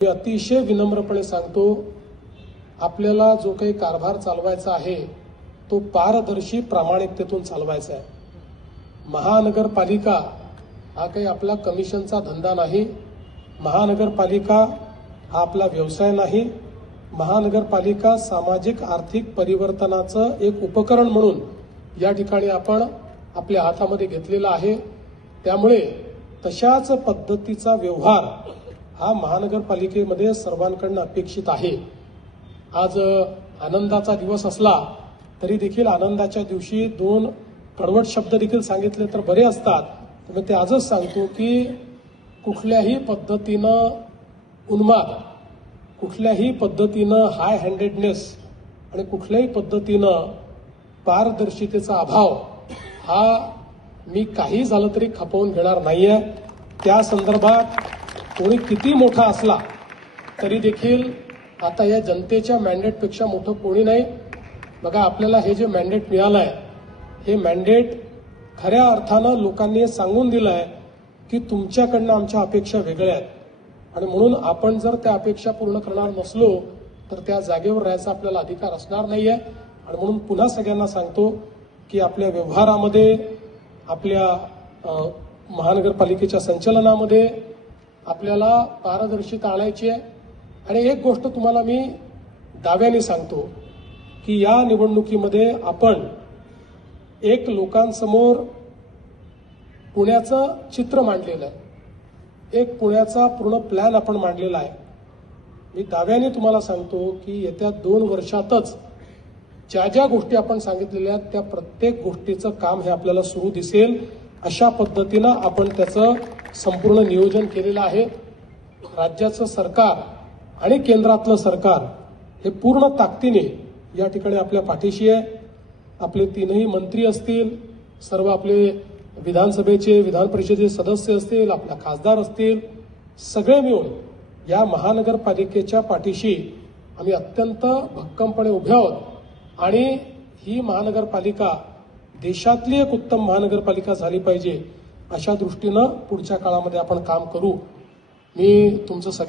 मी अतिशय विनम्रपणे सांगतो, आपल्याला जो काही कारभार चालवायचा आहे तो पारदर्शी प्रामाणिकतेतून चालवायचा आहे। महानगरपालिका हा काही आपला कमिशनचा धंदा नाही, महानगरपालिका हा आपला व्यवसाय नाही, महानगरपालिका सामाजिक आर्थिक परिवर्तनाचं एक उपकरण म्हणून या ठिकाणी आपण आपल्या हातामध्ये घेतलेला आहे। त्यामुळे तशाच पद्धतीचा व्यवहार हा महानगरपालिकेमध्ये सर्वांकडून अपेक्षित आहे। आज आनंदाचा दिवस असला तरी देखील आनंदाच्या दिवशी दोन कडवट शब्द देखील सांगितले तर बरे असतात। मी ते आजच सांगतो की कुठल्याही पद्धतीनं उन्माद, कुठल्याही पद्धतीनं हाय हँडेडनेस आणि कुठल्याही पद्धतीनं पारदर्शितेचा अभाव हा मी काही झालं तरी खपवून घेणार नाहीये। त्या संदर्भात कोणी किती मोठा असला तरी देखील आता या जनतेच्या मॅन्डेटपेक्षा मोठं कोणी नाही। बघा, आपल्याला हे जे मॅन्डेट मिळालंय हे मॅन्डेट खऱ्या अर्थानं लोकांनी सांगून दिलंय की तुमच्याकडनं आमच्या अपेक्षा वेगळ्या आहेत आणि म्हणून आपण जर त्या अपेक्षा पूर्ण करणार नसलो तर त्या जागेवर राहायचा आपल्याला अधिकार असणार नाहीये। आणि म्हणून पुन्हा सगळ्यांना सांगतो की आपल्या व्यवहारामध्ये, आपल्या महानगरपालिकेच्या संचालनामध्ये आपल्याला पारदर्शिता आणायची आहे। आणि एक गोष्ट तुम्हाला मी दाव्याने सांगतो की या निवडणुकीमध्ये आपण एक लोकांसमोर पुण्याचं चित्र मांडलेलं आहे, एक पुण्याचा पूर्ण प्लॅन आपण मांडलेला आहे। मी दाव्याने तुम्हाला सांगतो की येत्या 2 वर्षातच ज्या ज्या गोष्टी आपण सांगितलेल्या आहेत त्या प्रत्येक गोष्टीचं काम हे आपल्याला सुरू दिसेल। अशा पद्धतीनं आपण त्याचं संपूर्ण नियोजन केलेलं आहे। राज्याचं सरकार आणि केंद्रातलं सरकार हे पूर्ण ताकदीने या ठिकाणी आपल्या पाठीशी आहे। आपले 3ही मंत्री असतील, सर्व आपले विधानसभेचे, विधान परिषदेचे सदस्य असतील, आपल्या खासदार असतील, सगळे मिळून या महानगरपालिकेच्या पाठीशी आम्ही अत्यंत भक्कमपणे उभे आहोत। आणि ही महानगरपालिका देशातली एक उत्तम महानगरपालिका झाली पाहिजे अशा दृष्टीनं पुढच्या काळामध्ये आपण काम करू। मी तुमचं सगळं